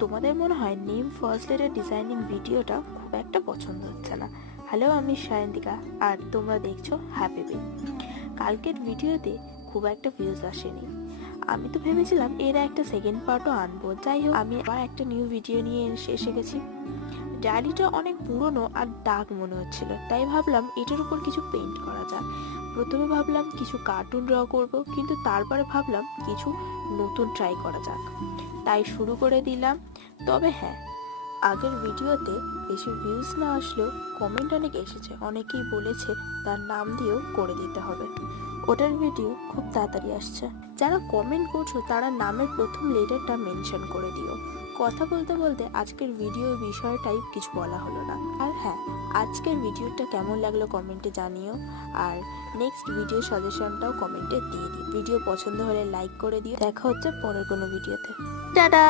তোমাদের মনে হয় নেম ফার্স্ট লেটার ডিজাইনিং ভিডিওটা খুব একটা পছন্দ হচ্ছে না। হ্যালো, আমি সায়ন্তিকা আর তোমরা দেখছো হ্যাপি বে। কালকের ভিডিওতে খুব একটা ভিউজ আসেনি। আমি তো ভেবেছিলাম এর একটা সেকেন্ড পার্টও আনবো। যাই হোক, আমি আবার একটা নিউ ভিডিও নিয়ে এসে গেছি। ডায়েরিটা অনেক পুরনো আর দাগ মনে হচ্ছিল, তাই ভাবলাম এটার উপর কিছু পেইন্ট করা যাক। প্রথমে ভাবলাম কিছু কার্টুন ড্র করব, কিন্তু তারপরে ভাবলাম কিছু নতুন ট্রাই করা যাক, তাই শুরু করে দিলাম। তবে হ্যাঁ, আগের ভিডিওতে বেশি ভিউজ না আসলেও কমেন্ট অনেক এসেছে। অনেকেই বলেছে তার নাম দিয়েও করে দিতে হবে। ওটার ভিডিও খুব তাড়াতাড়ি আসছে। যারা কমেন্ট করছো তারা নামের প্রথম লেটারটা মেনশন করে দিও। কথা বলতে বলতে আজকের ভিডিওর বিষয়টাই কিছু বলা হলো না। আর হ্যাঁ, আজকের ভিডিওটা কেমন লাগলো কমেন্টে জানিও, আর নেক্সট ভিডিও সাজেশনটাও কমেন্টে দিয়ে দিও। ভিডিও পছন্দ হলে লাইক করে দিও। দেখা হচ্ছে পরের কোনো ভিডিওতে। টাটা।